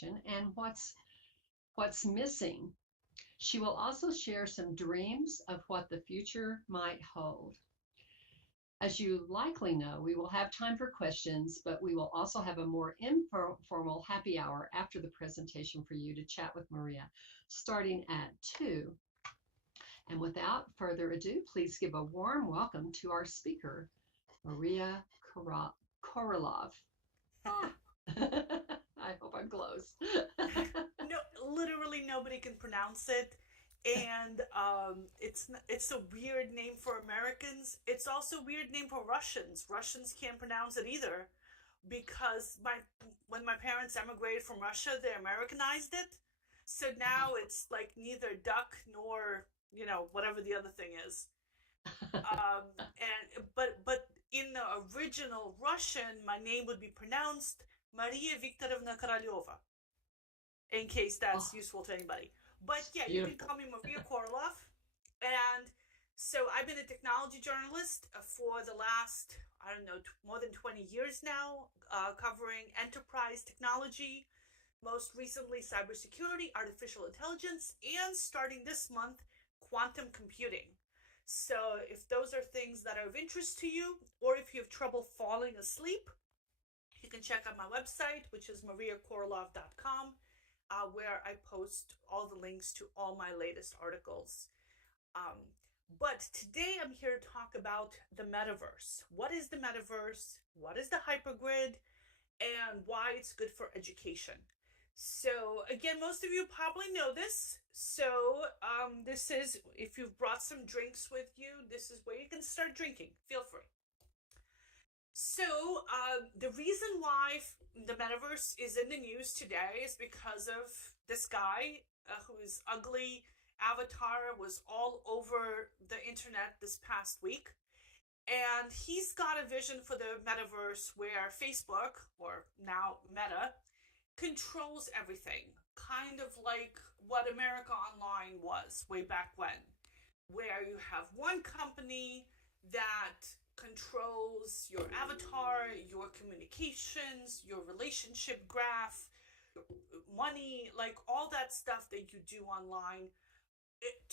presentation and what's missing. She will also share some dreams of what the future might hold. As you likely know, we will have time for questions, but we will also have a more informal happy hour after the presentation for you to chat with Maria, starting at 2. And without further ado, please give a warm welcome to our speaker, Maria Korolov. I hope I'm close. No, literally nobody can pronounce it, and it's a weird name for Americans. It's also a weird name for Russians. Russians can't pronounce it either, because when my parents emigrated from Russia, they Americanized it. So now it's like neither duck nor whatever the other thing is. But in the original Russian, my name would be pronounced Maria Viktorovna Koroleva, in case that's Oh, useful to anybody. But yeah, you can beautiful. call me Maria Korolov. And so I've been a technology journalist for the last, I don't know, more than 20 years now, covering enterprise technology, most recently cybersecurity, artificial intelligence, and starting this month, quantum computing. So if those are things that are of interest to you, or if you have trouble falling asleep, you can check out my website, which is mariakorolov.com, where I post all the links to all my latest articles. Um, but today I'm here to talk about the metaverse. What is the metaverse? What is the hypergrid? And why it's good for education. So, again, most of you probably know this. So, this is, if you've brought some drinks with you, this is where you can start drinking. Feel free. So, the reason why the metaverse is in the news today is because of this guy whose ugly avatar was all over the internet this past week. And he's got a vision for the metaverse where Facebook, or now Meta, controls everything. Kind of like what America Online was way back when, where you have one company that controls your avatar, your communications, your relationship graph, your money, like all that stuff that you do online.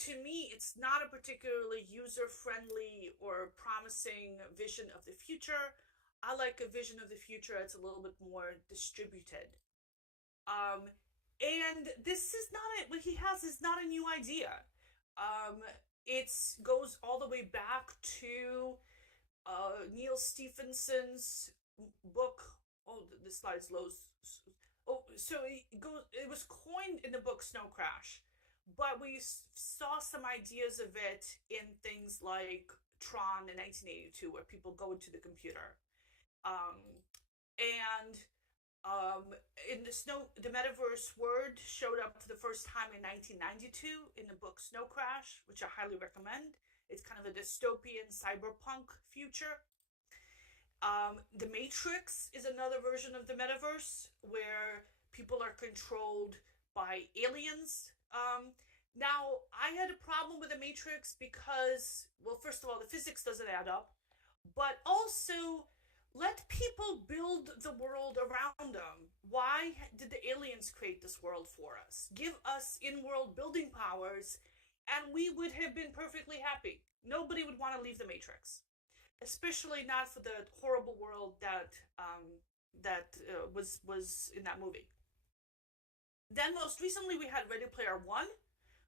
To me, it's not a particularly user friendly or promising vision of the future. I like a vision of the future that's a little bit more distributed. Um, and this is not what he has is not a new idea. Um, it goes all the way back to Neil Stephenson's book. Oh, the slides low. Oh, so it goes. It was coined in the book Snow Crash, but we saw some ideas of it in things like Tron in 1982, where people go into the computer. Um, and in the metaverse word showed up for the first time in 1992 in the book Snow Crash, which I highly recommend. It's kind of a dystopian cyberpunk future. The Matrix is another version of the metaverse where people are controlled by aliens. Now, I had a problem with the Matrix because, well, first of all, the physics doesn't add up, but also let people build the world around them. Why did the aliens create this world for us? Give us in world building powers, and we would have been perfectly happy. Nobody would want to leave the Matrix, especially not for the horrible world that was in that movie. Then most recently we had Ready Player One,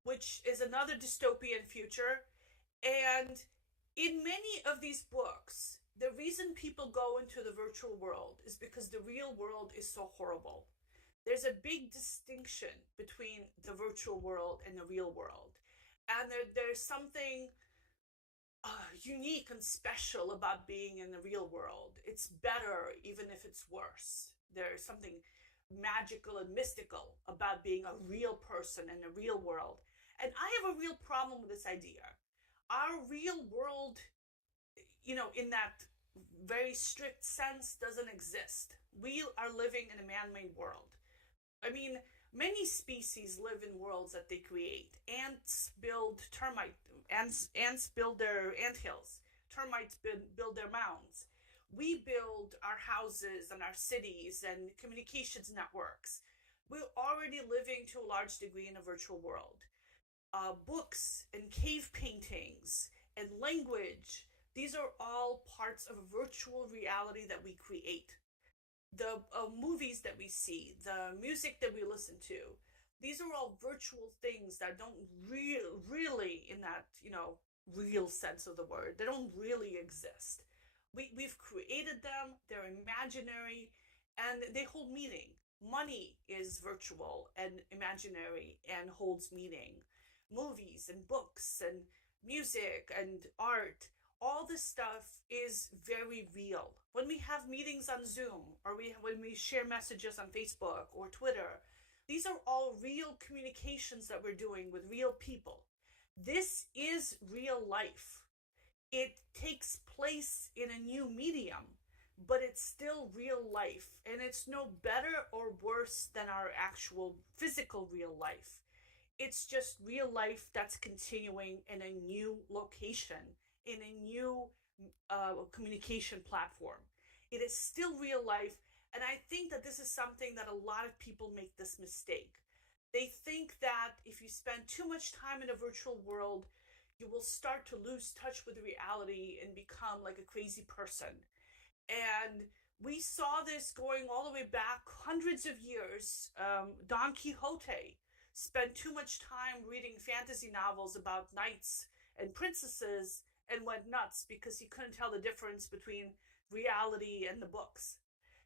which is another dystopian future, and in many of these books, the reason people go into the virtual world is because the real world is so horrible. There's a big distinction between the virtual world and the real world. And there's something unique and special about being in the real world. It's better even if it's worse. There's something magical and mystical about being a real person in the real world. And I have a real problem with this idea. Our real world, in that very strict sense, doesn't exist. We are living in a man-made world. I mean, many species live in worlds that they create. Ants build their ant hills. Termites build their mounds. We build our houses and our cities and communications networks. We're already living to a large degree in a virtual world. Books and cave paintings and language, these are all parts of a virtual reality that we create. The movies that we see, the music that we listen to, these are all virtual things that don't really, in that, real sense of the word, they don't really exist. We've created them, they're imaginary, and they hold meaning. Money is virtual and imaginary and holds meaning. Movies and books and music and art, all this stuff is very real. When we have meetings on Zoom, or when we share messages on Facebook or Twitter, these are all real communications that we're doing with real people. This is real life. It takes place in a new medium, but it's still real life, and it's no better or worse than our actual physical real life. It's just real life that's continuing in a new location, in a new communication platform. It is still real life, and I think that this is something that a lot of people make this mistake. They think that if you spend too much time in a virtual world, you will start to lose touch with reality and become like a crazy person. And we saw this going all the way back hundreds of years. Don Quixote spent too much time reading fantasy novels about knights and princesses and went nuts because he couldn't tell the difference between reality and the books.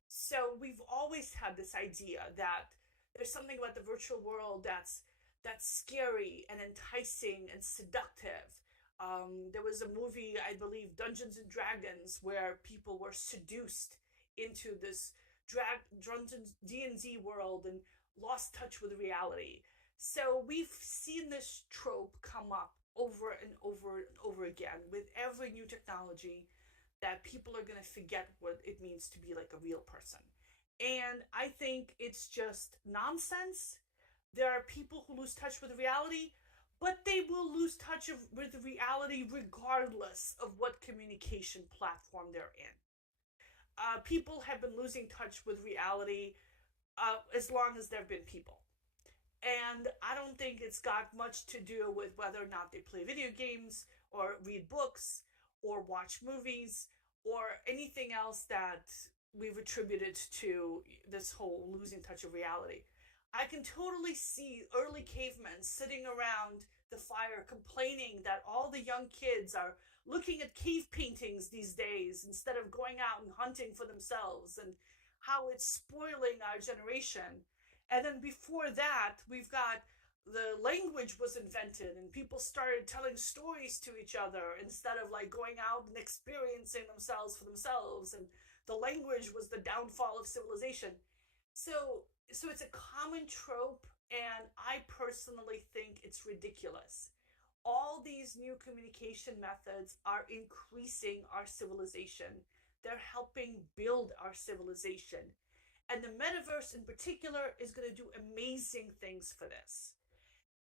So we've always had this idea that there's something about the virtual world that's scary and enticing and seductive. There was a movie, I believe, Dungeons and Dragons, where people were seduced into this D&D world and lost touch with reality. So we've seen this trope come up over and over and over again with every new technology, that people are going to forget what it means to be like a real person. And I think it's just nonsense. There are people who lose touch with reality, but they will lose touch with reality regardless of what communication platform they're in. People have been losing touch with reality as long as there have been people. And I don't think it's got much to do with whether or not they play video games or read books or watch movies or anything else that we've attributed to this whole losing touch of reality. I can totally see early cavemen sitting around the fire complaining that all the young kids are looking at cave paintings these days instead of going out and hunting for themselves, and how it's spoiling our generation. And then before that, we've got the language was invented and people started telling stories to each other instead of like going out and experiencing themselves for themselves, and the language was the downfall of civilization. So it's a common trope, and I personally think it's ridiculous. All these new communication methods are increasing our civilization. They're helping build our civilization. And the metaverse in particular is going to do amazing things for this.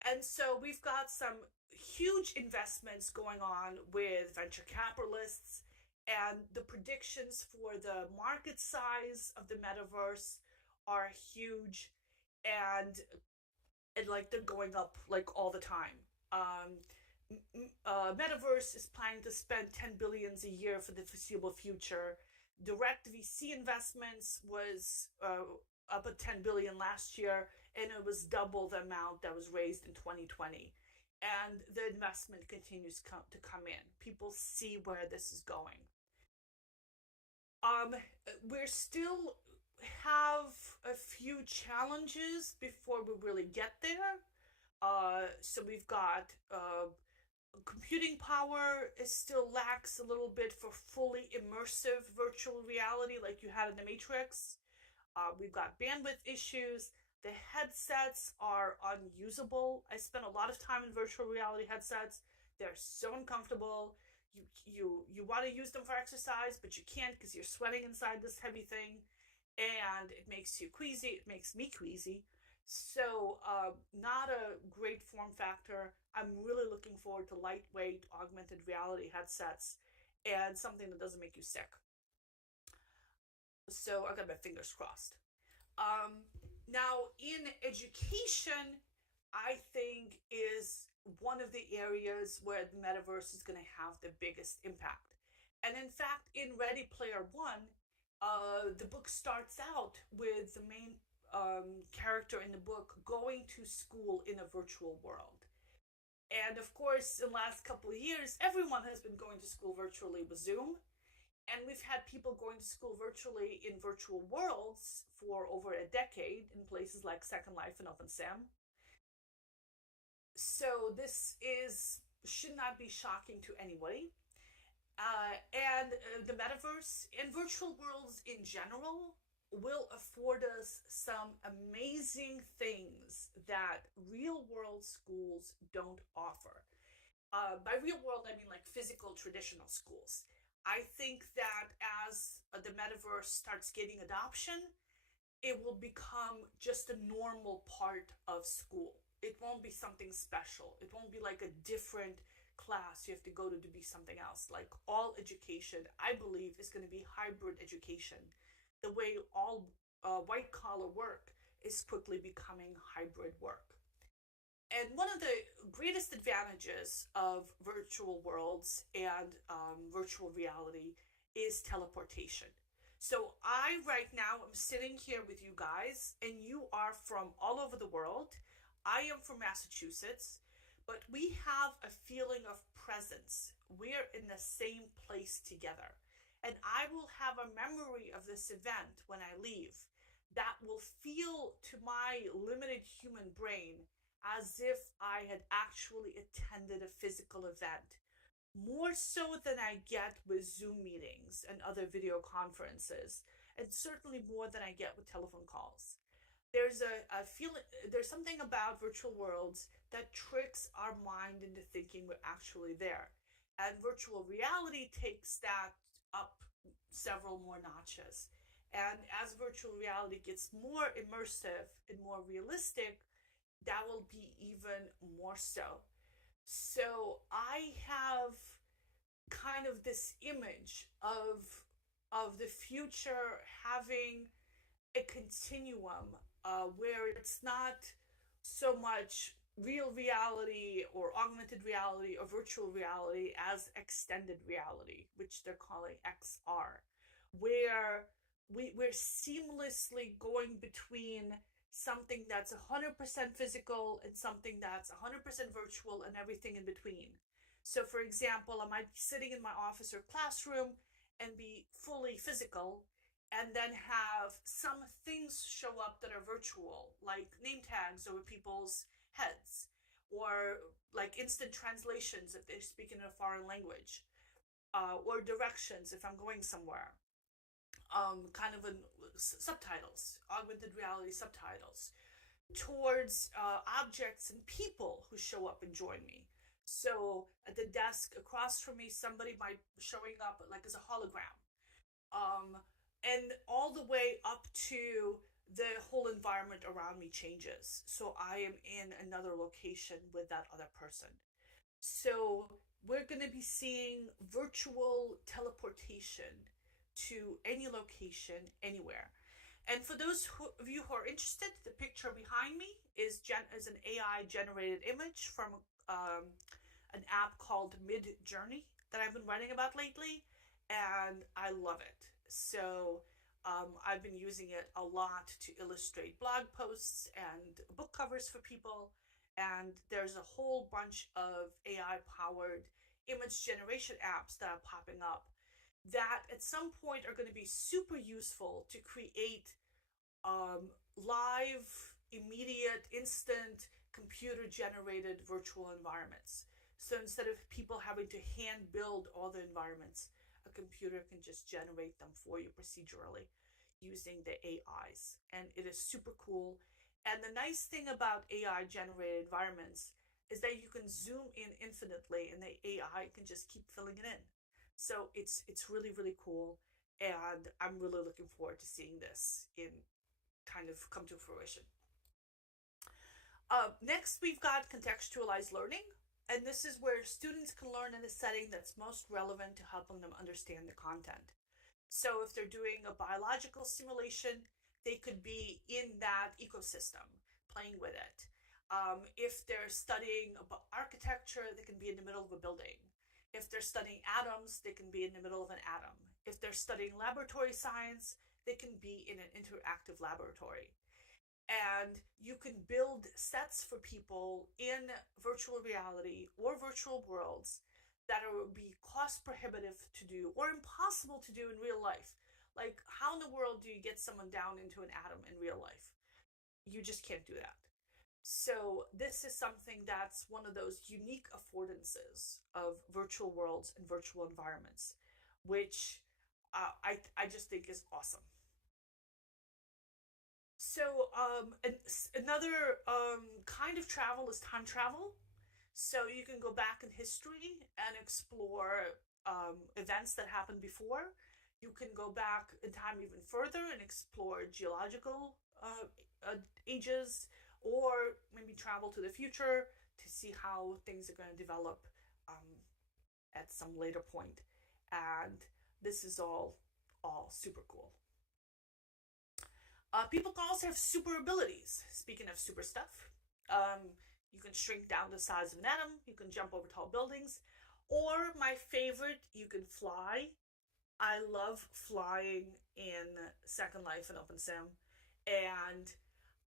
And so we've got some huge investments going on with venture capitalists, and the predictions for the market size of the metaverse are huge, and like they're going up like all the time. Metaverse is planning to spend 10 billions a year for the foreseeable future. Direct VC investments was up at 10 billion last year, and it was double the amount that was raised in 2020. And the investment continues to come in. People see where this is going. We're still have a few challenges before we really get there. So we've got computing power is still lacks a little bit for fully immersive virtual reality like you had in the Matrix. We've got bandwidth issues. The headsets are unusable. I spent a lot of time in virtual reality headsets. They're so uncomfortable. You want to use them for exercise, but you can't because you're sweating inside this heavy thing, and it makes you queasy. It makes me queasy. So not a great form factor. I'm really looking forward to lightweight augmented reality headsets and something that doesn't make you sick. So I got my fingers crossed. Now, in education, I think is one of the areas where the metaverse is going to have the biggest impact. And in fact, in Ready Player One, the book starts out with the main character in the book going to school in a virtual world. And of course, in the last couple of years, everyone has been going to school virtually with Zoom. And we've had people going to school virtually in virtual worlds for over a decade in places like Second Life and OpenSim. So this is should not be shocking to anybody. And the metaverse and virtual worlds in general will afford us some amazing things that real world schools don't offer. By real world, I mean like physical traditional schools. I think that as the metaverse starts getting adoption, it will become just a normal part of school. It won't be something special. It won't be like a different class you have to go to be something else. Like all education, I believe, is going to be hybrid education. The way all white collar work is quickly becoming hybrid work. And one of the greatest advantages of virtual worlds and virtual reality is teleportation. So I right now am sitting here with you guys, and you are from all over the world. I am from Massachusetts, but we have a feeling of presence. We're in the same place together. And I will have a memory of this event when I leave that will feel to my limited human brain as if I had actually attended a physical event, more so than I get with Zoom meetings and other video conferences, and certainly more than I get with telephone calls. There's a feeling, there's something about virtual worlds that tricks our mind into thinking we're actually there. And virtual reality takes that up several more notches. And as virtual reality gets more immersive and more realistic, that will be even more so. So I have kind of this image of the future having a continuum where it's not so much real reality or augmented reality or virtual reality as extended reality, which they're calling XR, where we're seamlessly going between something that's 100% physical and something that's 100% virtual and everything in between. So, for example, I might be sitting in my office or classroom and be fully physical, and then have some things show up that are virtual, like name tags over people's heads, or like instant translations if they're speaking in a foreign language, or directions if I'm going somewhere, kind of subtitles, augmented reality subtitles, towards objects and people who show up and join me. So at the desk across from me, somebody might be showing up like as a hologram, um, and all the way up to the whole environment around me changes. So I am in another location with that other person. So we're going to be seeing virtual teleportation to any location, anywhere. And for those of you who are interested, the picture behind me is an AI generated image from an app called Mid Journey that I've been writing about lately, and I love it. So I've been using it a lot to illustrate blog posts and book covers for people. And there's a whole bunch of AI powered image generation apps that are popping up that at some point are going to be super useful to create live, immediate, instant, computer generated virtual environments. So instead of people having to hand build all the environments, a computer can just generate them for you procedurally using the AIs. And it is super cool. And the nice thing about AI generated environments is that you can zoom in infinitely and the AI can just keep filling it in. So it's really, really cool. And I'm really looking forward to seeing this in kind of come to fruition. Next, we've got contextualized learning. And this is where students can learn in a setting that's most relevant to helping them understand the content. So if they're doing a biological simulation, they could be in that ecosystem playing with it. If they're studying about architecture, they can be in the middle of a building. If they're studying atoms, they can be in the middle of an atom. If they're studying laboratory science, they can be in an interactive laboratory. And you can build sets for people in virtual reality or virtual worlds that would be cost prohibitive to do or impossible to do in real life. Like, how in the world do you get someone down into an atom in real life? You just can't do that. So this is something that's one of those unique affordances of virtual worlds and virtual environments, which I just think is awesome. So another kind of travel is time travel. So you can go back in history and explore events that happened before. You can go back in time even further and explore geological ages, or maybe travel to the future to see how things are going to develop um, at some later point. And this is all super cool. People can also have super abilities. Speaking of super stuff, you can shrink down the size of an atom, you can jump over tall buildings, or my favorite, you can fly. I love flying in Second Life and OpenSim, and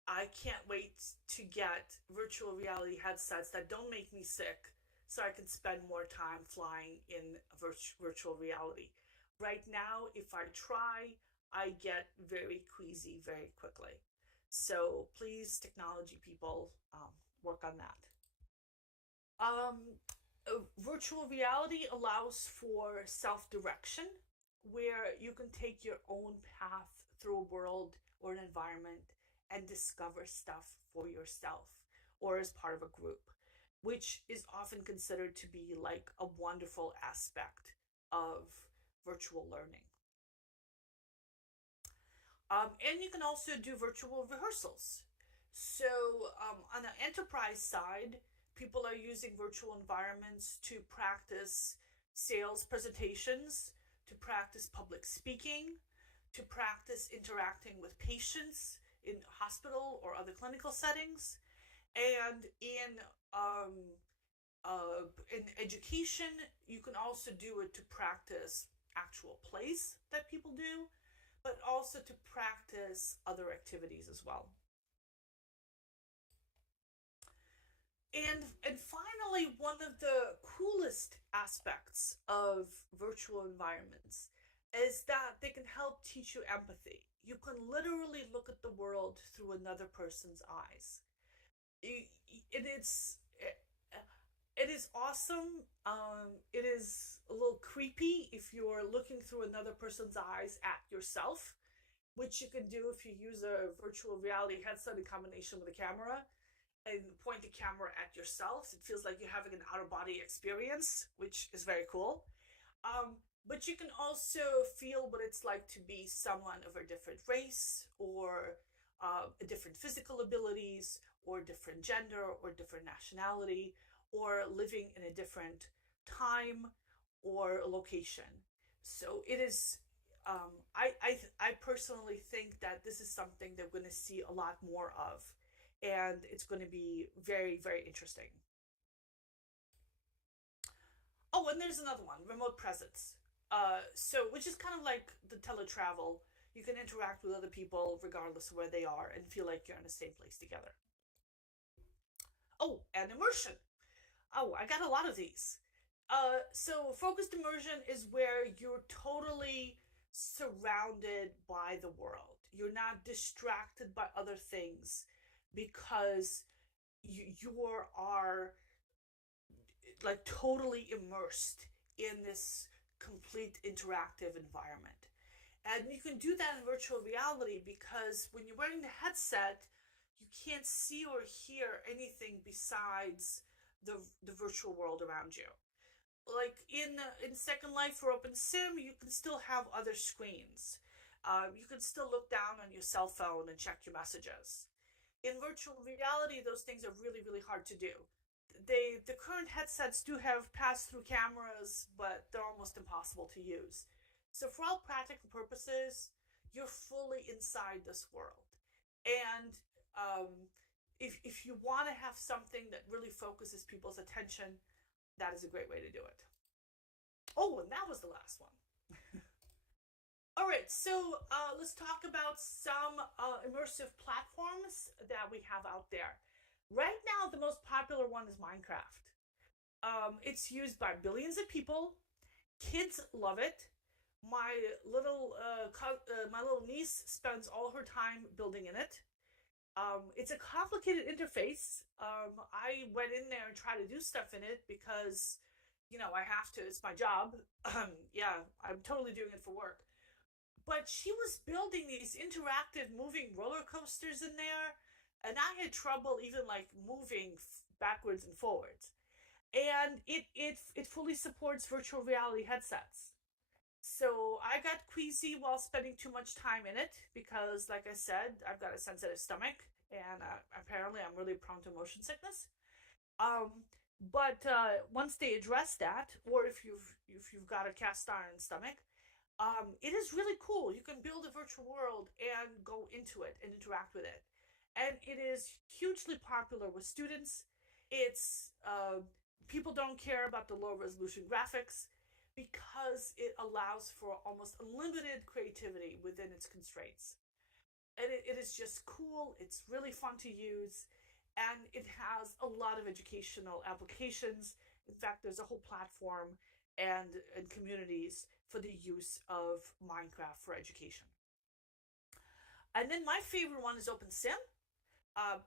I can't wait to get virtual reality headsets that don't make me sick so I can spend more time flying in virtual reality. Right now, if I try, I get very queasy very quickly. So please, technology people, work on that. Um, Virtual reality allows for self direction, where you can take your own path through a world or an environment and discover stuff for yourself or as part of a group, which is often considered to be like a wonderful aspect of virtual learning. And you can also do virtual rehearsals. So, on the enterprise side, people are using virtual environments to practice sales presentations, to practice public speaking, to practice interacting with patients in hospital or other clinical settings. And in education, you can also do it to practice actual plays that people do, but also to practice other activities as well. And finally, one of the coolest aspects of virtual environments is that they can help teach you empathy. You can literally look at the world through another person's eyes. It is awesome. It is a little creepy if you're looking through another person's eyes at yourself, which you can do if you use a virtual reality headset in combination with a camera and point the camera at yourself. It feels like you're having an out of body experience, which is very cool. But you can also feel what it's like to be someone of a different race or different physical abilities or different gender or different nationality or living in a different time or location. So it is. I personally think that this is something that we're going to see a lot more of, and it's going to be very, very interesting. Oh, and there's another one, remote presence. So which is kind of like the teletravel. You can interact with other people regardless of where they are and feel like you're in the same place together. Oh, and immersion. Oh, I got a lot of these. So focused immersion is where you're totally surrounded by the world. You're not distracted by other things because you are like totally immersed in this complete interactive environment. And you can do that in virtual reality because when you're wearing the headset, you can't see or hear anything besides the virtual world around you. Like in Second Life or Open Sim, you can still have other screens. You can still look down on your cell phone and check your messages. In virtual reality, those things are really, really hard to do. The current headsets do have pass-through cameras, but they're almost impossible to use. So for all practical purposes, you're fully inside this world. And um, if you want to have something that really focuses people's attention, that is a great way to do it. Oh, and that was the last one. All right, so let's talk about some immersive platforms that we have out there. Right now, the most popular one is Minecraft. It's used by billions of people. Kids love it. My my little niece spends all her time building in it. It's a complicated interface. I went in there and tried to do stuff in it because, I have to. It's my job. Yeah, I'm totally doing it for work. But she was building these interactive moving roller coasters in there, and I had trouble even like moving backwards and forwards. And it fully supports virtual reality headsets. So I got queasy while spending too much time in it because, like I said, I've got a sensitive stomach, and apparently I'm really prone to motion sickness. Um, but once they address that, or if you've got a cast iron stomach, it is really cool. You can build a virtual world and go into it and interact with it, and it is hugely popular with students. It's People don't care about the low resolution graphics because it allows for almost unlimited creativity within its constraints. And it is just cool, it's really fun to use, and it has a lot of educational applications. In fact, there's a whole platform and communities for the use of Minecraft for education. And then my favorite one is OpenSim.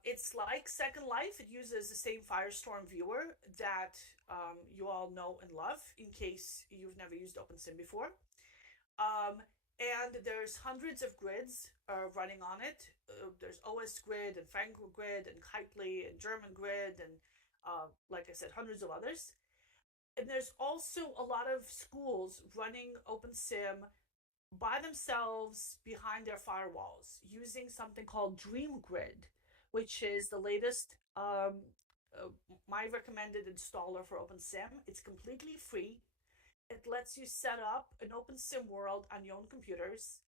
It's like Second Life. It uses the same Firestorm viewer that you all know and love, in case you've never used OpenSim before. Um, and there's hundreds of grids running on it. There's OS Grid and Fango Grid and Kitely and German Grid and, like I said, hundreds of others. And there's also a lot of schools running OpenSim by themselves behind their firewalls using something called Dream Grid, which is the latest my recommended installer for OpenSim. It's completely free. It lets you set up an OpenSim world on your own computers,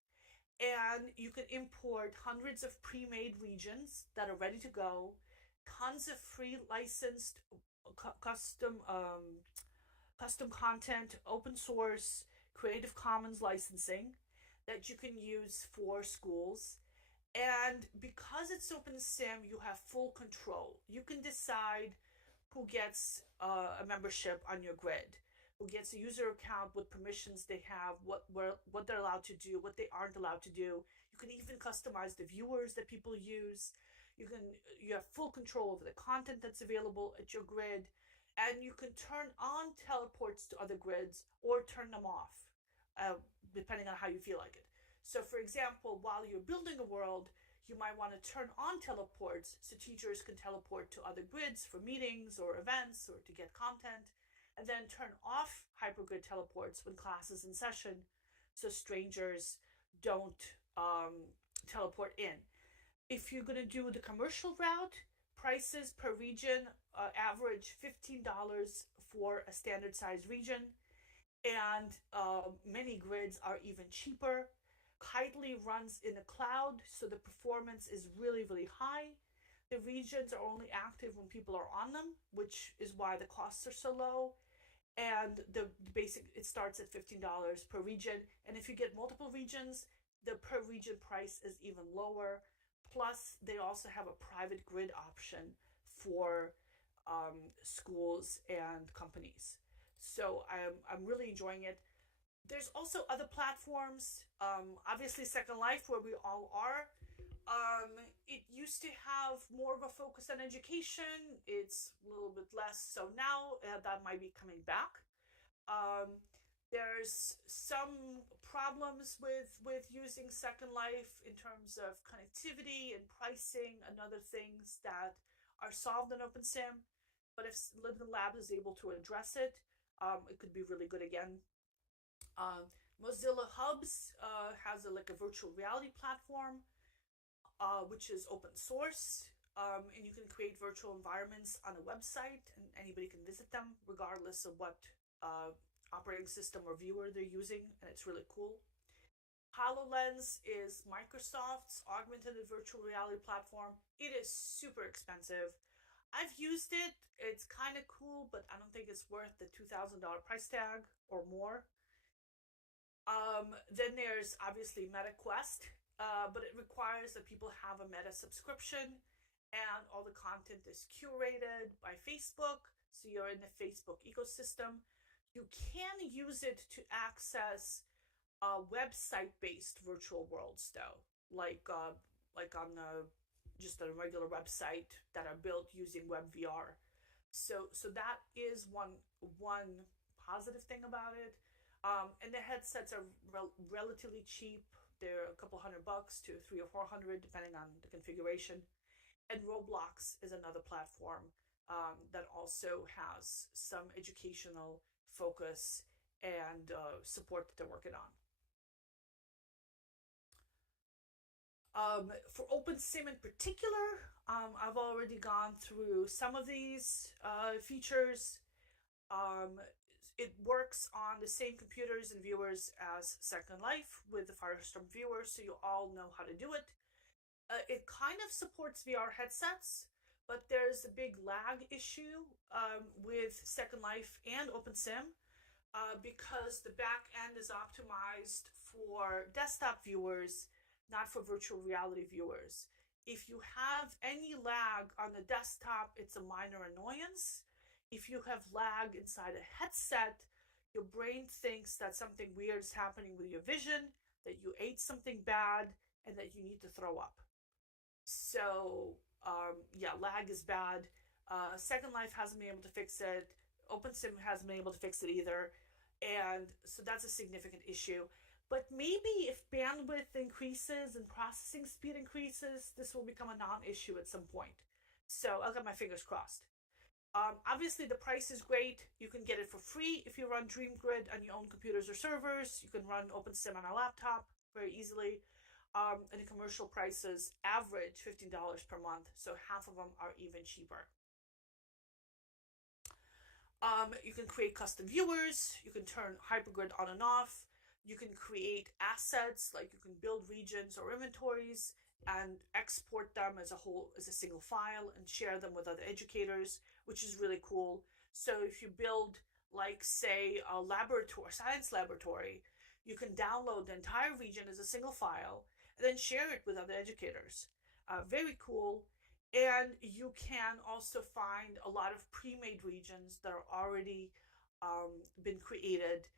and you can import hundreds of pre-made regions that are ready to go, tons of free licensed custom content, open source, Creative Commons licensing that you can use for schools. And because it's OpenSim, you have full control. You can decide who gets a membership on your grid, who gets a user account, what permissions they have, what they're allowed to do, what they aren't allowed to do. You can even customize the viewers that people use. You have full control over the content that's available at your grid, and you can turn on teleports to other grids or turn them off, depending on how you feel like it. So, for example, while you're building a world, you might want to turn on teleports so teachers can teleport to other grids for meetings or events or to get content, and then turn off hypergrid teleports when class is in session so strangers don't teleport in. If you're going to do the commercial route, prices per region average $15 for a standard size region, and many grids are even cheaper. Kitely runs in the cloud, so the performance is really, really high. The regions are only active when people are on them, which is why the costs are so low. And the basic, it starts at $15 per region. And if you get multiple regions, the per region price is even lower. Plus, they also have a private grid option for schools and companies. So I'm really enjoying it. There's also other platforms. Obviously, Second Life, where we all are. It used to have more of a focus on education. It's a little bit less so now. That might be coming back. There's some problems with using Second Life in terms of connectivity and pricing and other things that are solved in OpenSim. But if Linden Labs is able to address it, it could be really good again. Mozilla Hubs has like a virtual reality platform, which is open source, and you can create virtual environments on a website, and anybody can visit them regardless of what operating system or viewer they're using, and it's really cool. HoloLens is Microsoft's augmented virtual reality platform. It is super expensive. I've used it. It's kind of cool, but I don't think it's worth the $2,000 price tag or more. Then there's obviously Meta Quest, but it requires that people have a Meta subscription, and all the content is curated by Facebook. So you're in the Facebook ecosystem. You can use it to access website-based virtual worlds, though, like on the just a regular website that are built using WebVR. So that is one positive thing about it. And the headsets are relatively cheap. They're a couple $100 to 300 or 400 depending on the configuration. And Roblox is another platform that also has some educational focus and support that they're working on. For OpenSim in particular, I've already gone through some of these features. It works on the same computers and viewers as Second Life with the Firestorm viewer, so you all know how to do it. It kind of supports VR headsets, but there's a big lag issue with Second Life and OpenSim because the back end is optimized for desktop viewers, not for virtual reality viewers. If you have any lag on the desktop, it's a minor annoyance. If you have lag inside a headset, your brain thinks that something weird is happening with your vision, that you ate something bad, and that you need to throw up. So, yeah, lag is bad. Second Life hasn't been able to fix it. OpenSim hasn't been able to fix it either. And so that's a significant issue. But maybe if bandwidth increases and processing speed increases, this will become a non-issue at some point. So I'll get my fingers crossed. Obviously, the price is great. You can get it for free if you run DreamGrid on your own computers or servers. You can run OpenSim on a laptop very easily. And the commercial prices average $15 per month, so half of them are even cheaper. You can create custom viewers. You can turn hypergrid on and off. You can create assets, like you can build regions or inventories and export them as a single file and share them with other educators, which is really cool. So if you build, like, say, a science laboratory, you can download the entire region as a single file and then share it with other educators. Very cool. And you can also find a lot of pre-made regions that are already been created.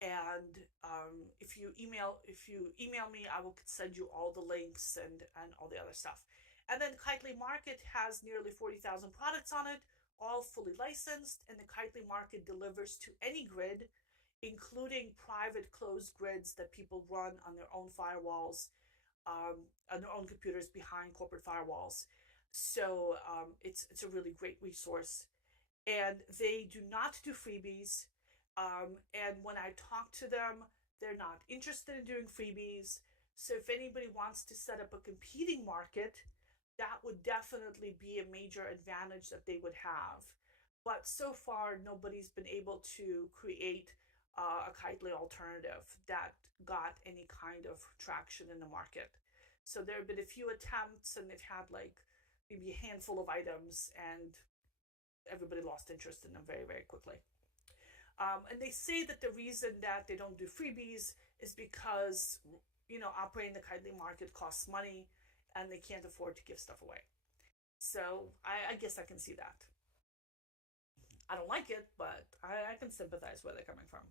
And if you email me, I will send you all the links and all the other stuff. And then Kitely Market has nearly 40,000 products on it, all fully licensed, and the Kitely Market delivers to any grid, including private closed grids that people run on their own firewalls, on their own computers behind corporate firewalls. So it's a really great resource. And they do not do freebies. And when I talk to them, they're not interested in doing freebies. So if anybody wants to set up a competing market, that would definitely be a major advantage that they would have. But so far, nobody's been able to create a Kitely alternative that got any kind of traction in the market. So there have been a few attempts, and they've had like maybe a handful of items, and everybody lost interest in them very, very quickly. And they say that the reason that they don't do freebies is because, operating the Kitely market costs money and they can't afford to give stuff away. So I guess I can see that. I don't like it, but I can sympathize where they're coming from.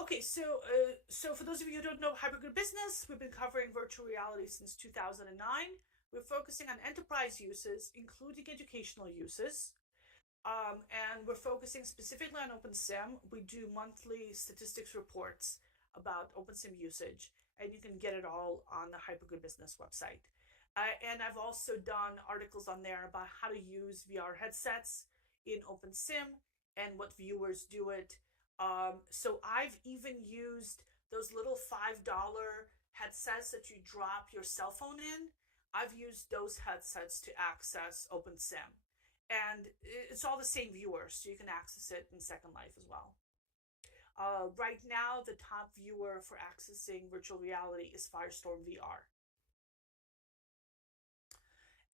Okay, so for those of you who don't know Hypergrid Business, we've been covering virtual reality since 2009. We're focusing on enterprise uses, including educational uses. And we're focusing specifically on OpenSim. We do monthly statistics reports about OpenSim usage, and you can get it all on the Hypergrid Business website. And I've also done articles on there about how to use VR headsets in OpenSim and what viewers do it. So I've even used those little $5 headsets that you drop your cell phone in. I've used those headsets to access OpenSim. And it's all the same viewers, so you can access it in Second Life as well. Right now, the top viewer for accessing virtual reality is Firestorm VR.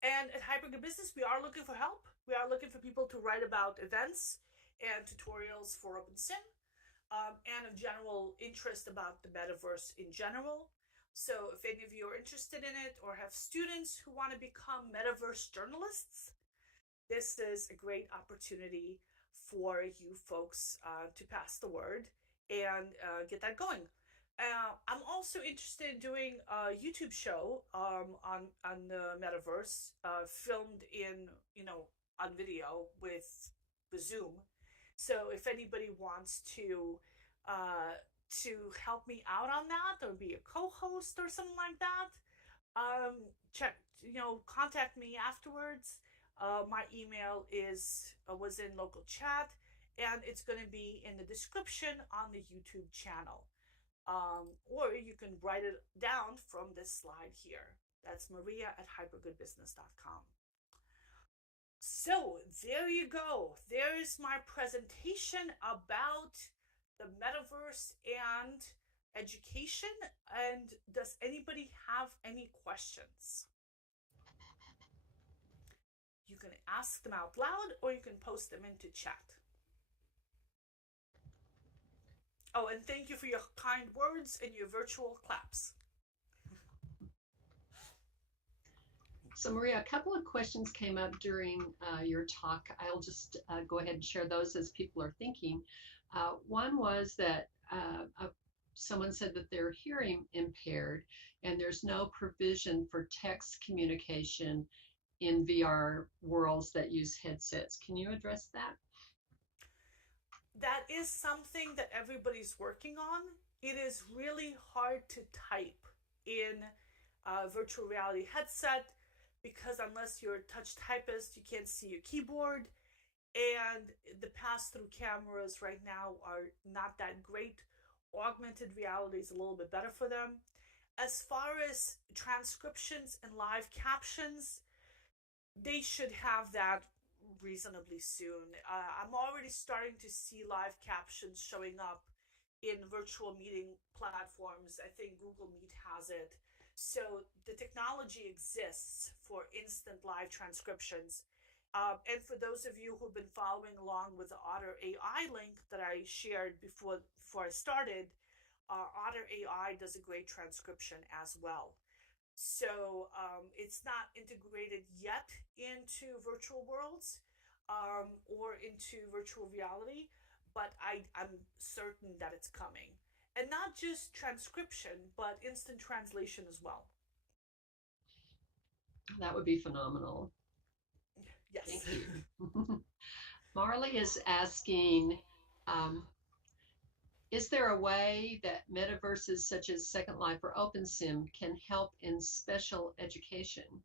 And at Hypergood Business, we are looking for help. We are looking for people to write about events and tutorials for OpenSim, and a general interest about the metaverse in general. So if any of you are interested in it or have students who want to become metaverse journalists, this is a great opportunity for you folks to pass the word and get that going. I'm also interested in doing a YouTube show on the metaverse, filmed in on video with Zoom. So if anybody wants to help me out on that or be a co-host or something like that, um, check contact me afterwards. My email is was in local chat, and it's going to be in the description on the YouTube channel. Or you can write it down from this slide here. That's Maria at hypergoodbusiness.com. So there you go. There is my presentation about the metaverse and education. And does anybody have any questions? You can ask them out loud or you can post them into chat. Oh, and thank you for your kind words and your virtual claps. So Maria, a couple of questions came up during your talk. I'll just go ahead and share those as people are thinking. One was that someone said that they're hearing impaired and there's no provision for text communication in VR worlds that use headsets. Can you address that? That is something that everybody's working on. It is really hard to type in a virtual reality headset because unless you're a touch typist, you can't see your keyboard. And the pass-through cameras right now are not that great. Augmented reality is a little bit better for them. As far as transcriptions and live captions, they should have that reasonably soon. I'm already starting to see live captions showing up in virtual meeting platforms. I think Google Meet has it. So the technology exists for instant live transcriptions. And for those of you who've been following along with the Otter AI link that I shared before I started, Otter AI does a great transcription as well. So it's not integrated yet into virtual worlds or into virtual reality, but I'm certain that it's coming. And not just transcription, but instant translation as well. That would be phenomenal. Yes. Thank you. Marley is asking, is there a way that metaverses such as Second Life or OpenSim can help in special education?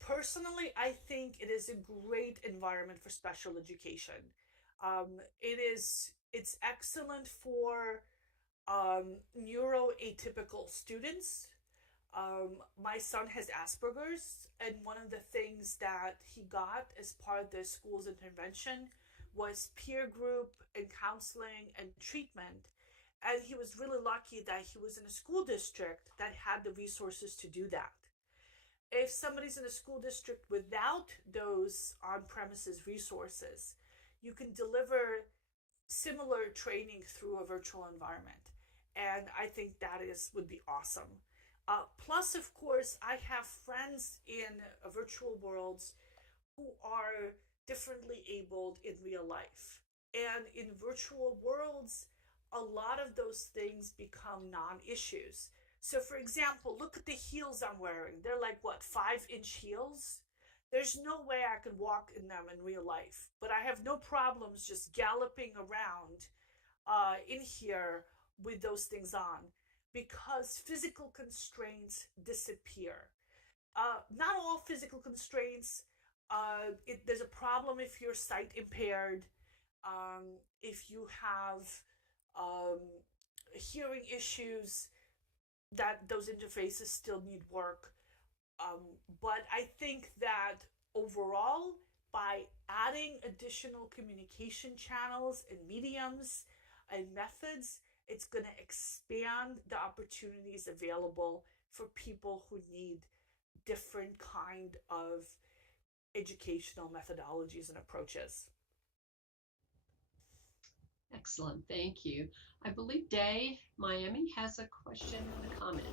Personally, I think it is a great environment for special education. It's excellent for neuroatypical students. My son has Asperger's, and one of the things that he got as part of the school's intervention was peer group and counseling and treatment. And he was really lucky that he was in a school district that had the resources to do that. If somebody's in a school district without those on-premises resources, you can deliver similar training through a virtual environment. And I think that would be awesome. Plus, of course, I have friends in virtual worlds who are differently abled in real life. And in virtual worlds, a lot of those things become non-issues. So, for example, look at the heels I'm wearing. They're like, what, 5-inch heels? There's no way I could walk in them in real life. But I have no problems just galloping around in here with those things on because physical constraints disappear. Not all physical constraints. There's a problem if you're sight impaired, if you have hearing issues, that those interfaces still need work. But I think that overall, by adding additional communication channels and mediums and methods, it's going to expand the opportunities available for people who need different kind of educational methodologies and approaches. Excellent, thank you. I believe Day Miami has a question and a comment.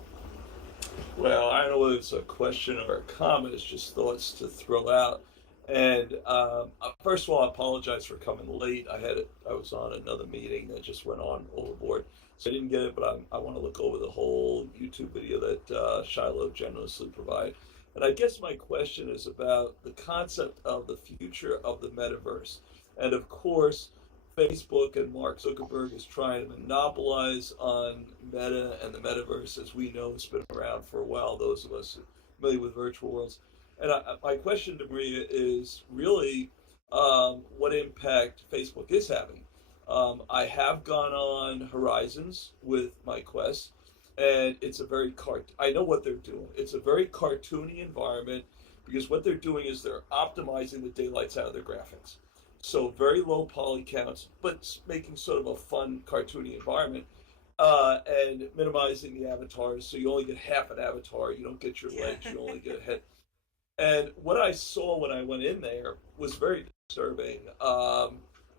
Well, I don't know whether it's a question or a comment. It's just thoughts to throw out. And first of all, I apologize for coming late. I was on another meeting that just went on overboard, so I didn't get it. But I want to look over the whole YouTube video that Shiloh generously provided. And I guess my question is about the concept of the future of the metaverse. And of course, Facebook and Mark Zuckerberg is trying to monopolize on Meta and the metaverse. As we know, it's been around for a while, those of us familiar with virtual worlds. And my question to Maria is really what impact Facebook is having. I have gone on Horizons with my Quest, and it's a very I know what they're doing. It's a very cartoony environment because what they're doing is they're optimizing the daylights out of their graphics. So very low poly counts, but making sort of a fun cartoony environment, and minimizing the avatars. So you only get half an avatar. You don't get your legs. You only get a head. And what I saw when I went in there was very disturbing.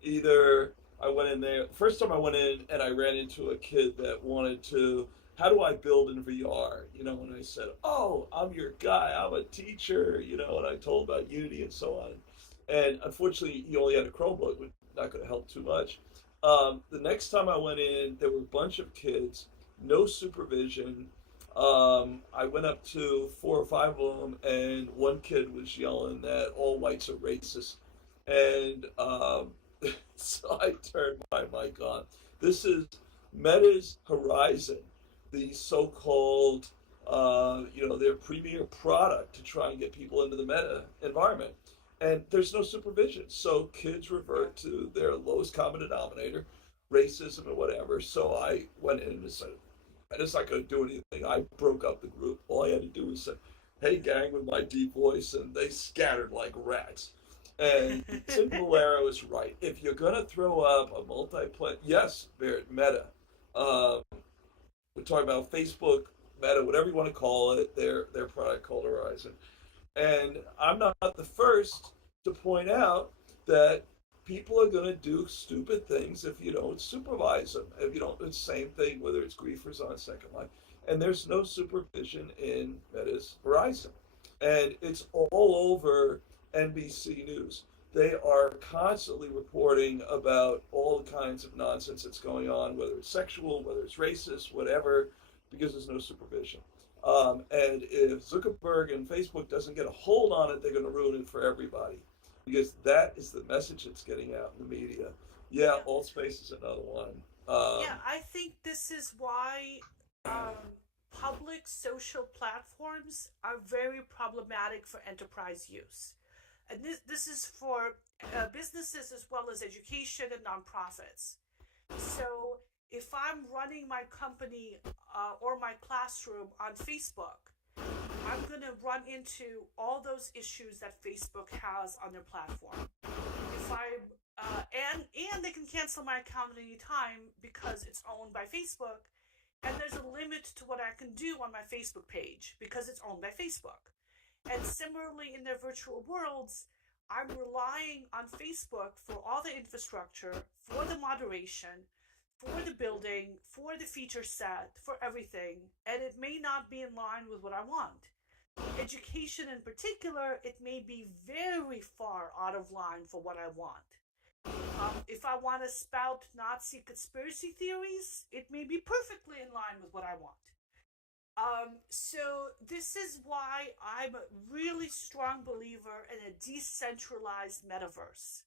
Either I went in there, first time I went in and I ran into a kid that wanted to, how do I build in VR? And I said, oh, I'm your guy, I'm a teacher, and I told about Unity and so on. And unfortunately, he only had a Chromebook, which is not going to help too much. The next time I went in, there were a bunch of kids, no supervision. I went up to 4 or 5 of them, and one kid was yelling that all whites are racist. And so I turned my mic on. This is Meta's Horizon, the so-called, their premier product to try and get people into the Meta environment. And there's no supervision. So kids revert to their lowest common denominator, racism and whatever. So I went in and said, and it's not going to do anything. I broke up the group. All I had to do was say, hey, gang, with my deep voice, and they scattered like rats. And Tim Valero is right. If you're going to throw up a multiplayer, yes, Meta. We're talking about Facebook, Meta, whatever you want to call it, their product called Horizon. And I'm not the first to point out that people are going to do stupid things if you don't supervise them. If you don't, it's the same thing whether it's griefers on Second Life. And there's no supervision in Meta's Horizon. And it's all over NBC News. They are constantly reporting about all kinds of nonsense that's going on, whether it's sexual, whether it's racist, whatever, because there's no supervision. And if Zuckerberg and Facebook doesn't get a hold on it, they're going to ruin it for everybody, because that is the message that's getting out in the media. Yeah, Altspace is another one. I think this is why public social platforms are very problematic for enterprise use. And this is for businesses as well as education and nonprofits. So if I'm running my company or my classroom on Facebook, I'm going to run into all those issues that Facebook has on their platform. If I'm and they can cancel my account at any time because it's owned by Facebook, and there's a limit to what I can do on my Facebook page because it's owned by Facebook. And similarly, in their virtual worlds, I'm relying on Facebook for all the infrastructure, for the moderation, for the building, for the feature set, for everything, and it may not be in line with what I want. Education in particular, it may be very far out of line for what I want. If I want to spout Nazi conspiracy theories, it may be perfectly in line with what I want. So this is why I'm a really strong believer in a decentralized metaverse.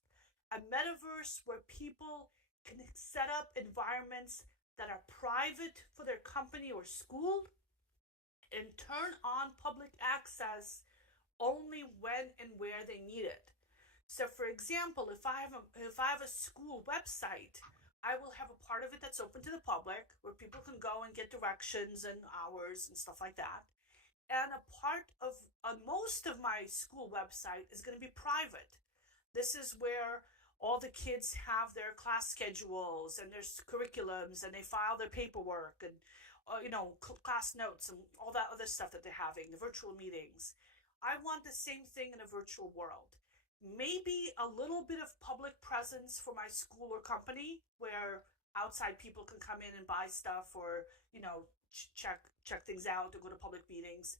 A metaverse where people can set up environments that are private for their company or school and turn on public access only when and where they need it. So for example, if I have a school website, I will have a part of it that's open to the public where people can go and get directions and hours and stuff like that. And a part of most of my school website is going to be private. This is where all the kids have their class schedules and their curriculums, and they file their paperwork and class notes and all that other stuff that they're having, the virtual meetings. I want the same thing in a virtual world. Maybe a little bit of public presence for my school or company where outside people can come in and buy stuff, or check things out or go to public meetings.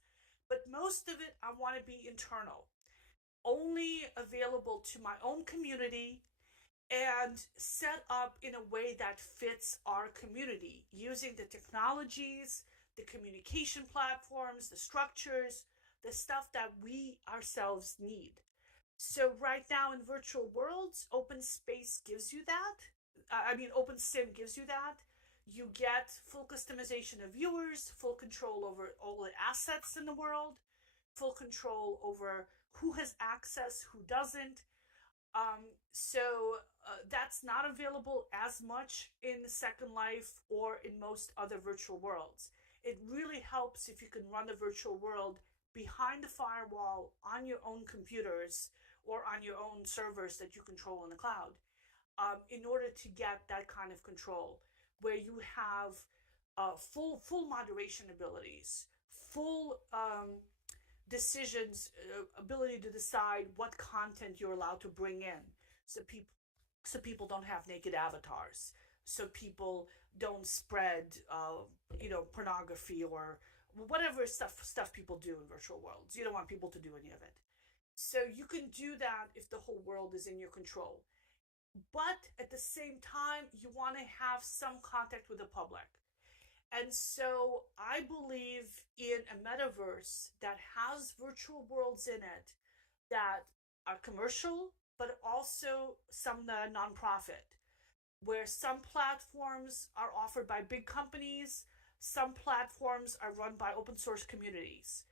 But most of it, I want to be internal, only available to my own community, and set up in a way that fits our community, using the technologies, the communication platforms, the structures, the stuff that we ourselves need. So right now in virtual worlds, open space gives you that. Open sim gives you that. You get full customization of viewers, full control over all the assets in the world, full control over who has access, who doesn't. That's not available as much in Second Life or in most other virtual worlds. It really helps if you can run the virtual world behind the firewall on your own computers or on your own servers that you control in the cloud, in order to get that kind of control, where you have full moderation abilities, full decisions, ability to decide what content you're allowed to bring in, so people don't have naked avatars, so people don't spread pornography or whatever stuff people do in virtual worlds. You don't want people to do any of it. So you can do that if the whole world is in your control. But at the same time, you want to have some contact with the public. And so I believe in a metaverse that has virtual worlds in it that are commercial, but also some that are nonprofit, where some platforms are offered by big companies, some platforms are run by open source communities,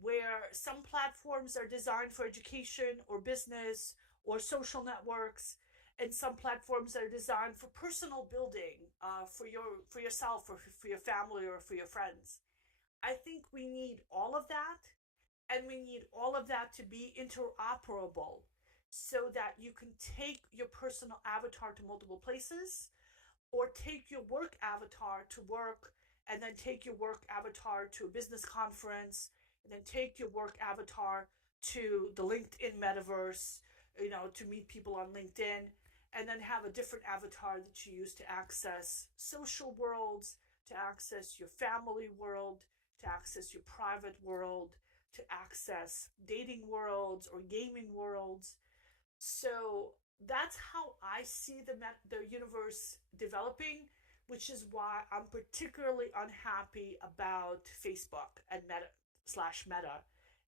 where some platforms are designed for education or business or social networks, and some platforms are designed for personal building, for yourself or for your family or for your friends. I think we need all of that, and we need all of that to be interoperable, so that you can take your personal avatar to multiple places, or take your work avatar to work, and then take your work avatar to a business conference, and then take your work avatar to the LinkedIn metaverse, to meet people on LinkedIn, and then have a different avatar that you use to access social worlds, to access your family world, to access your private world, to access dating worlds or gaming worlds. So that's how I see the universe developing, which is why I'm particularly unhappy about Facebook and Meta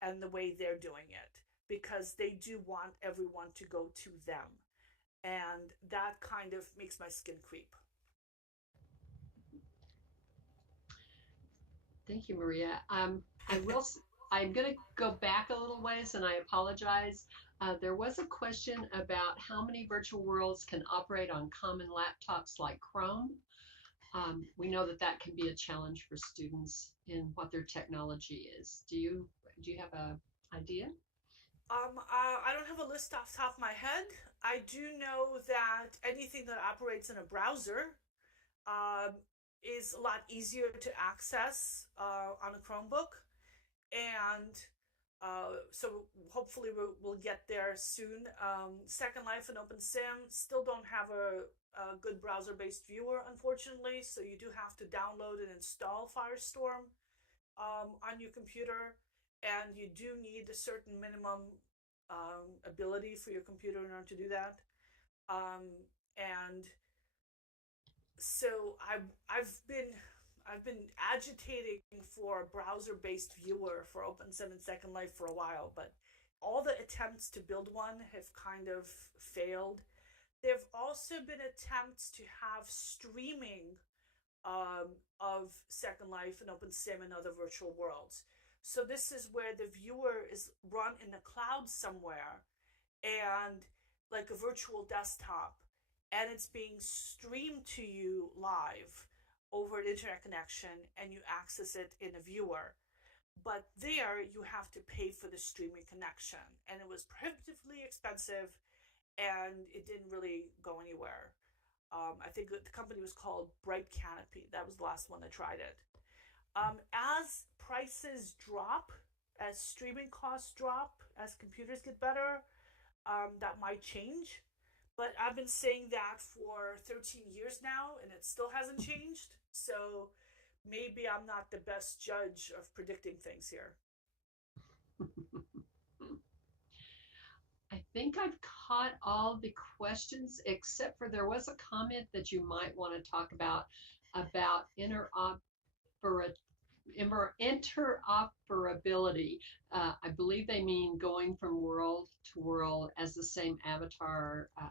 and the way they're doing it, because they do want everyone to go to them. And that kind of makes my skin creep. Thank you, Maria. I'm going to go back a little ways, and I apologize. There was a question about how many virtual worlds can operate on common laptops like Chrome. We know that can be a challenge for students in what their technology is. Do you have an idea? I don't have a list off the top of my head. I do know that anything that operates in a browser is a lot easier to access on a Chromebook, and so hopefully we'll get there soon. Second Life and OpenSim still don't have a good browser-based viewer, unfortunately, so you do have to download and install Firestorm on your computer, and you do need a certain minimum ability for your computer in order to do that. And so I've been agitating for a browser-based viewer for OpenSim and Second Life for a while, but all the attempts to build one have kind of failed. There have also been attempts to have streaming of Second Life and OpenSim and other virtual worlds. So this is where the viewer is run in the cloud somewhere, and like a virtual desktop, and it's being streamed to you live over an internet connection, and you access it in a viewer. But there you have to pay for the streaming connection, and it was prohibitively expensive, and it didn't really go anywhere. I think the company was called Bright Canopy. That was the last one that tried it. As prices drop, as streaming costs drop, as computers get better, that might change. But I've been saying that for 13 years now, and it still hasn't changed. So maybe I'm not the best judge of predicting things here. I think I've caught all the questions, except for there was a comment that you might want to talk about interoperability. I believe they mean going from world to world as the same avatar. I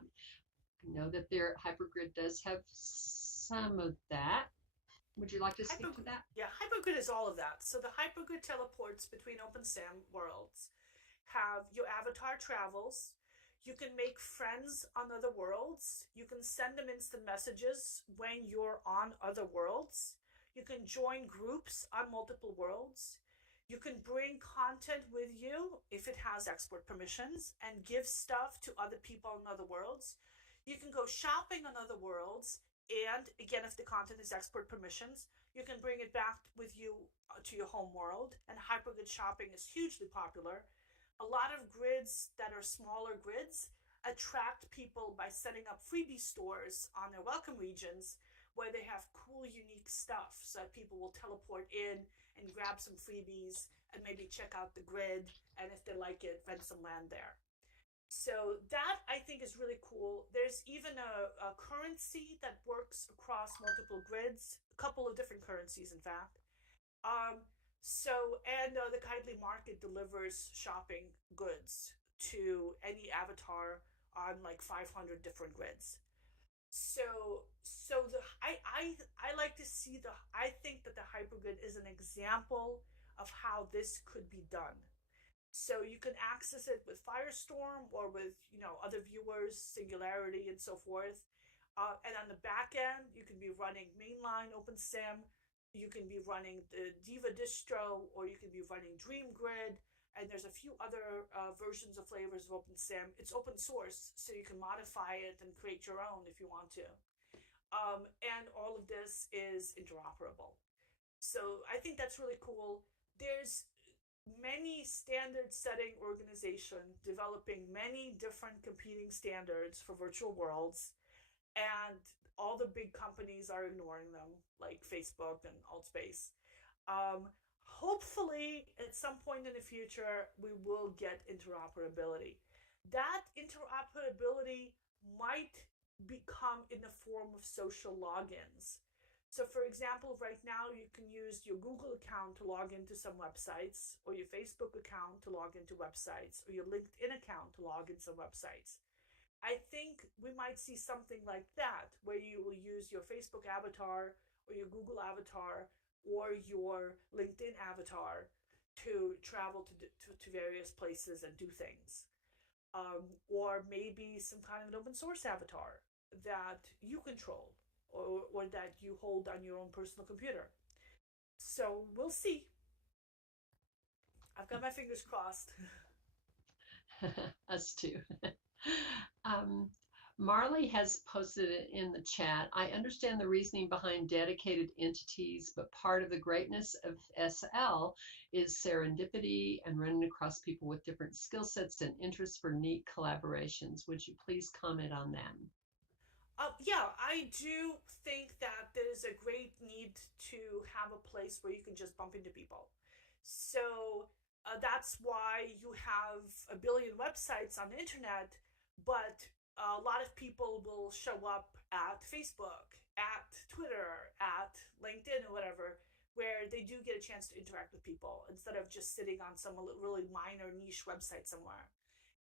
know that their hypergrid does have some of that. Would you like to speak to that? Yeah, hypergrid is all of that. So the hypergrid teleports between OpenSim worlds. Have your avatar travels. You can make friends on other worlds. You can send them instant messages when you're on other worlds. You can join groups on multiple worlds. You can bring content with you if it has export permissions and give stuff to other people on other worlds. You can go shopping on other worlds. And again, if the content is export permissions, you can bring it back with you to your home world. And hypergrid shopping is hugely popular. A lot of grids that are smaller grids attract people by setting up freebie stores on their welcome regions where they have cool, unique stuff so that people will teleport in and grab some freebies and maybe check out the grid, and if they like it, rent some land there. So that I think is really cool. There's even a currency that works across multiple grids, a couple of different currencies, in fact. The Kindly Market delivers shopping goods to any avatar on like 500 different grids. I like to see I think that the hypergrid is an example of how this could be done. So you can access it with Firestorm or with other viewers, Singularity, and so forth. And on the back end, you can be running mainline OpenSim. You can be running the Diva distro, or you can be running DreamGrid. And there's a few other versions of flavors of OpenSim. It's open source, so you can modify it and create your own if you want to. And all of this is interoperable. So I think that's really cool. There's many standard setting organizations developing many different competing standards for virtual worlds, and all the big companies are ignoring them, like Facebook and Altspace. Hopefully, at some point in the future, we will get interoperability. That interoperability might become in the form of social logins. So, for example, right now you can use your Google account to log into some websites, or your Facebook account to log into websites, or your LinkedIn account to log into some websites. I think we might see something like that, where you will use your Facebook avatar or your Google avatar or your LinkedIn avatar to travel to various places and do things. Or maybe some kind of an open source avatar that you control, or that you hold on your own personal computer. So we'll see. I've got my fingers crossed. Us too. Marley has posted it in the chat. I understand the reasoning behind dedicated entities, but part of the greatness of SL is serendipity and running across people with different skill sets and interests for neat collaborations. Would you please comment on that? Yeah, I do think that there's a great need to have a place where you can just bump into people. So that's why you have a billion websites on the internet, but a lot of people will show up at Facebook, at Twitter, at LinkedIn, or whatever, where they do get a chance to interact with people instead of just sitting on some really minor niche website somewhere.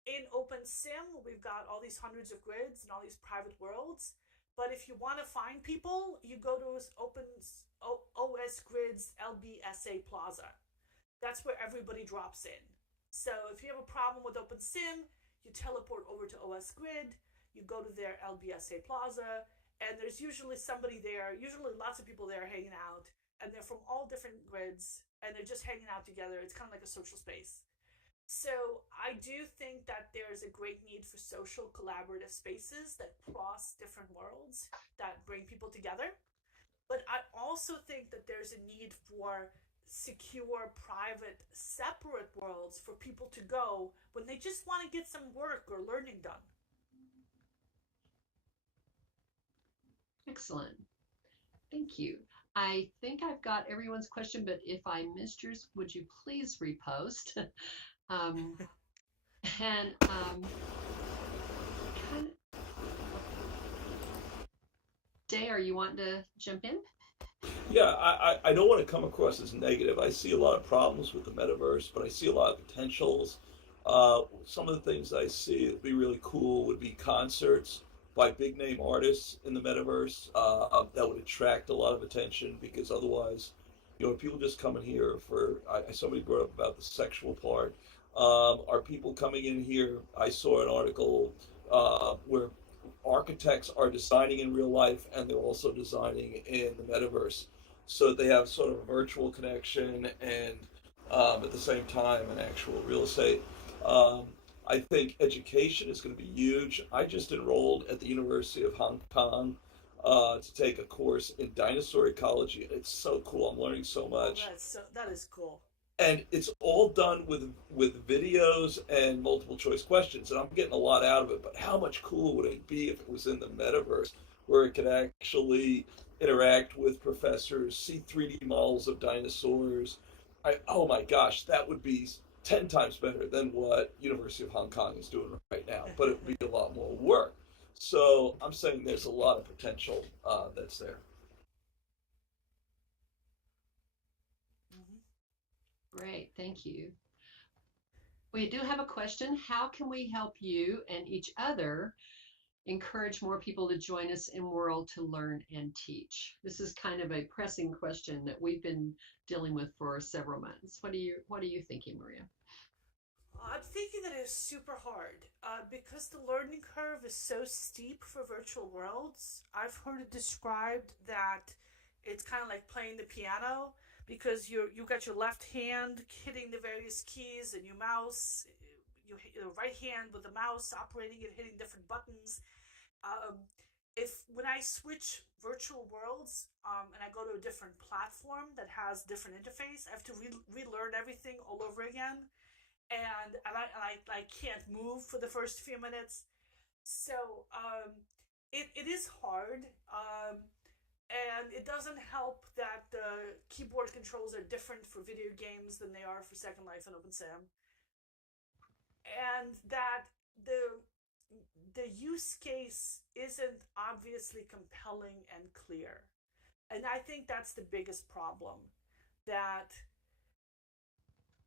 In OpenSim, we've got all these hundreds of grids and all these private worlds. But if you want to find people, you go to OS Grids LBSA Plaza. That's where everybody drops in. So if you have a problem with OpenSim, you teleport over to OS Grid, you go to their LBSA Plaza, and there's usually somebody there, usually lots of people there hanging out, and they're from all different grids, and they're just hanging out together. It's kind of like a social space. So I do think that there's a great need for social collaborative spaces that cross different worlds, that bring people together. But I also think that there's a need for secure, private, separate worlds for people to go when they just want to get some work or learning done. Excellent. Thank you. I think I've got everyone's question, but if I missed yours, would you please repost? um, and kind of, Day, are you wanting to jump in? Yeah, I don't want to come across as negative. I see a lot of problems with the metaverse, but I see a lot of potentials. Some of the things I see that would be really cool would be concerts by big name artists in the metaverse. That would attract a lot of attention because otherwise, people just coming here for. Somebody brought up about the sexual part. Are people coming in here? I saw an article where architects are designing in real life and they're also designing in the metaverse, so they have sort of a virtual connection and at the same time an actual real estate. Um, I think education is going to be huge. I just enrolled at the University of Hong Kong to take a course in dinosaur ecology, and it's so cool. I'm learning so Oh, much, that is cool. and it's all done with videos and multiple choice questions, and I'm getting a lot out of it. But how much cooler would it be if it was in the metaverse, where it could actually interact with professors, see 3D models of dinosaurs? Oh my gosh, that would be 10 times better than what University of Hong Kong is doing right now, but it would be a lot more work. So I'm saying there's a lot of potential that's there. Mhm. Great, thank you. We do have a question. How can we help you and each other encourage more people to join us in World to learn and teach? This is kind of a pressing question that we've been dealing with for several months. What are you thinking, Maria? I'm thinking that it's super hard because the learning curve is so steep for virtual worlds. I've heard it described that it's kind of like playing the piano because you got your left hand hitting the various keys and your mouse, your right hand with the mouse operating it, hitting different buttons. Um, if when I switch virtual worlds and I go to a different platform that has different interface, I have to relearn everything all over again, and I can't move for the first few minutes. So it is hard, and it doesn't help that the keyboard controls are different for video games than they are for Second Life and OpenSim, and that the use case isn't obviously compelling and clear. And I think that's the biggest problem. That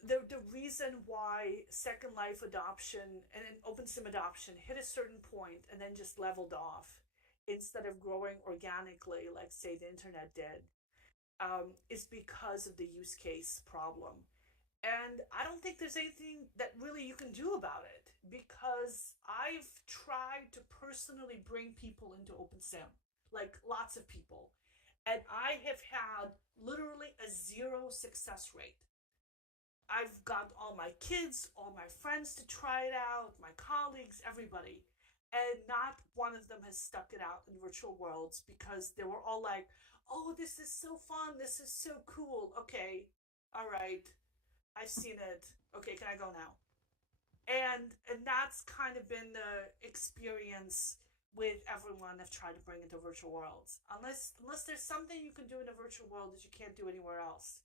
the reason why Second Life adoption and OpenSim adoption hit a certain point and then just leveled off instead of growing organically, like say the internet did, is because of the use case problem. And I don't think there's anything that really you can do about it because I've tried to personally bring people into OpenSim, like lots of people, and I have had literally a zero success rate. I've got all my kids, all my friends to try it out, my colleagues, everybody. And not one of them has stuck it out in virtual worlds because they were all like, oh, this is so fun. This is so cool. Okay. All right. I've seen it. Okay. Can I go now? And that's kind of been the experience with everyone I've tried to bring into virtual worlds. Unless there's something you can do in a virtual world that you can't do anywhere else,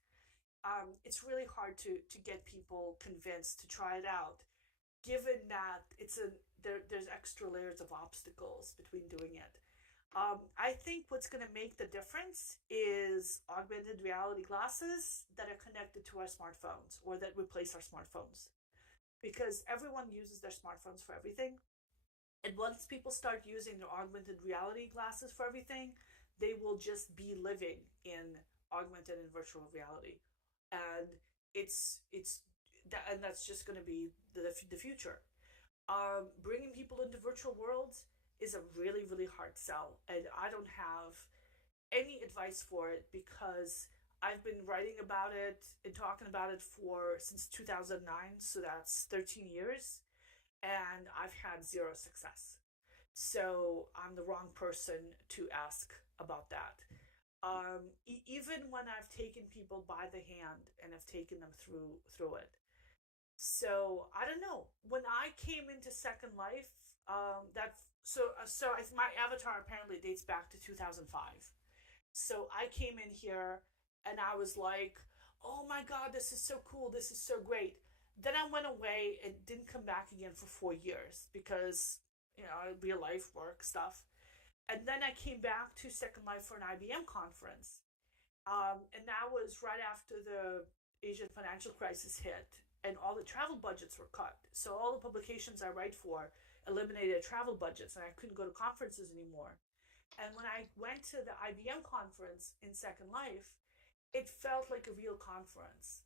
it's really hard to get people convinced to try it out, given that there's extra layers of obstacles between doing it. I think what's going to make the difference is augmented reality glasses that are connected to our smartphones or that replace our smartphones, because everyone uses their smartphones for everything. And once people start using their augmented reality glasses for everything, they will just be living in augmented and virtual reality, and it's that, and that's just going to be the future. Bringing people into virtual worlds is a really hard sell, and I don't have any advice for it because I've been writing about it and talking about it for since 2009, so that's 13 years, and I've had zero success. So I'm the wrong person to ask about that. Even when I've taken people by the hand and have taken them through it. So I don't know. When I came into Second Life, that my avatar apparently dates back to 2005. So I came in here and I was like, "Oh my god, this is so cool. This is so great." Then I went away and didn't come back again for 4 years because real life work stuff. And then I came back to Second Life for an IBM conference, and that was right after the Asian financial crisis hit, and all the travel budgets were cut. So all the publications I write for eliminated travel budgets, and I couldn't go to conferences anymore. And when I went to the IBM conference in Second Life, it felt like a real conference.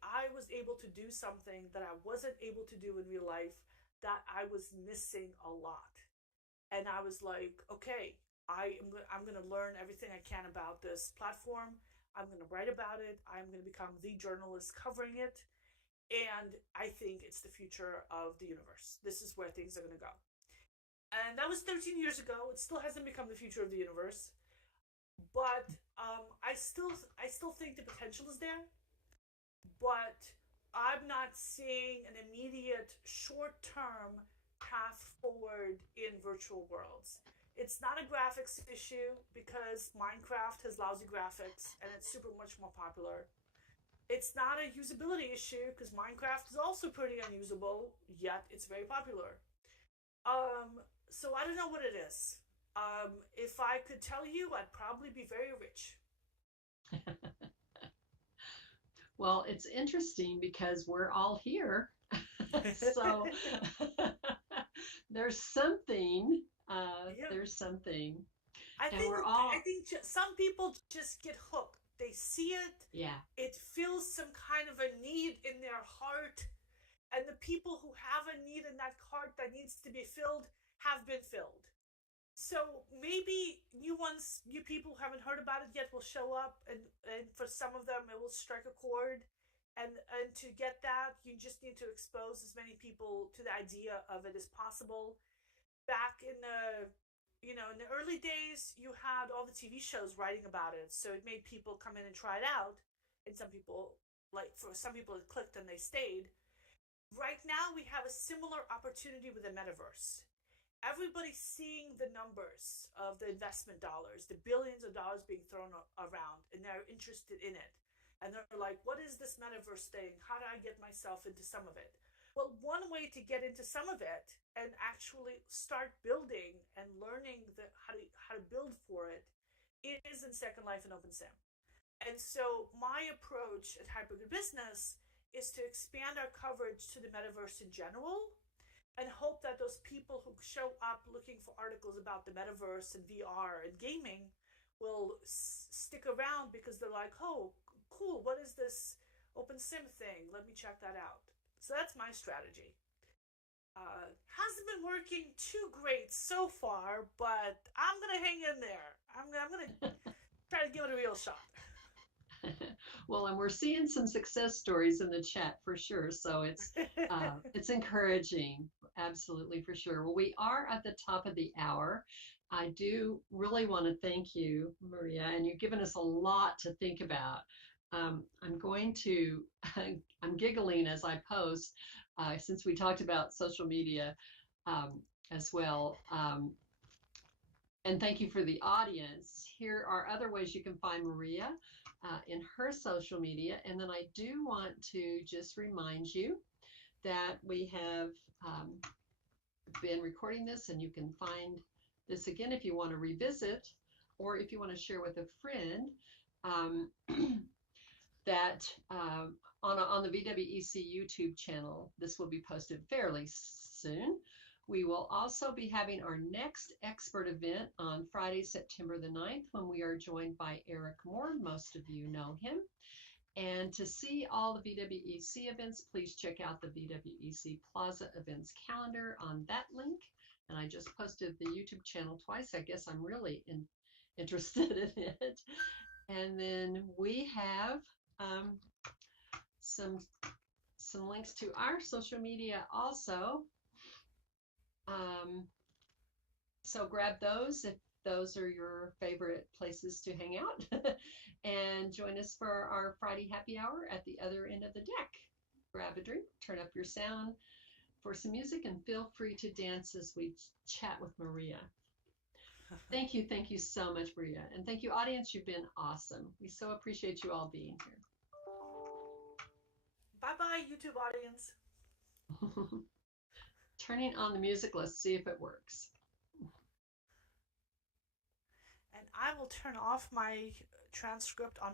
I was able to do something that I wasn't able to do in real life that I was missing a lot. And I was like, okay, I'm going to learn everything I can about this platform. I'm going to write about it. I'm going to become the journalist covering it. And I think it's the future of the universe. This is where things are going to go. And that was 13 years ago. It still hasn't become the future of the universe, but I still think the potential is there. But I'm not seeing an immediate short-term path forward in virtual worlds. It's not a graphics issue because Minecraft has lousy graphics and it's super much more popular. It's not a usability issue because Minecraft is also pretty unusable, yet it's very popular. So I don't know what it is. If I could tell you, I'd probably be very rich. Well, it's interesting because we're all here. So there's something, Yeah. there's something, I and think we're all, I think some people just get hooked. They see it, yeah, it feels some kind of a need in their heart, and the people who have a need in that heart that needs to be filled have been filled. So maybe new people who haven't heard about it yet will show up, and for some of them it will strike a chord. And to get that, you just need to expose as many people to the idea of it as possible. Back in the early days, you had all the TV shows writing about it, so it made people come in and try it out. And for some people, it clicked and they stayed. Right now, we have a similar opportunity with the metaverse. Everybody's seeing the numbers of the investment dollars, the billions of dollars being thrown around, and they're interested in it. And they're like, what is this metaverse thing? How do I get myself into some of it? Well, one way to get into some of it and actually start building and learning how to build for it is in Second Life and OpenSim. And so my approach at Hypergood Business is to expand our coverage to the metaverse in general and hope that those people who show up looking for articles about the metaverse and VR and gaming will stick around because they're like, oh, cool, what is this OpenSim thing? Let me check that out. So that's my strategy. Hasn't been working too great so far, but I'm gonna hang in there. I'm gonna try to give it a real shot. well, and we're seeing some success stories in the chat for sure. So it's encouraging, absolutely for sure. Well, we are at the top of the hour. I do really want to thank you, Maria, and you've given us a lot to think about. I'm going to, I'm giggling as I post, since we talked about social media as well. And thank you for the audience. Here are other ways you can find Maria in her social media. And then I do want to just remind you that we have been recording this, and you can find this again if you want to revisit or if you want to share with a friend. That on the VWEC YouTube channel, this will be posted fairly soon. We will also be having our next expert event on Friday, September the 9th, when we are joined by Eric Moore. Most of you know him. And to see all the VWEC events, please check out the VWEC Plaza events calendar on that link. And I just posted the YouTube channel twice. I guess I'm really interested in it. And then we have some links to our social media also. So grab those if those are your favorite places to hang out. And join us for our Friday happy hour at the other end of the deck. Grab a drink, turn up your sound for some music, and feel free to dance as we chat with Maria. Thank you so much, Maria. And thank you, audience. You've been awesome. We so appreciate you all being here. Bye-bye, YouTube audience. Turning on the music, let's see if it works. And I will turn off my transcript on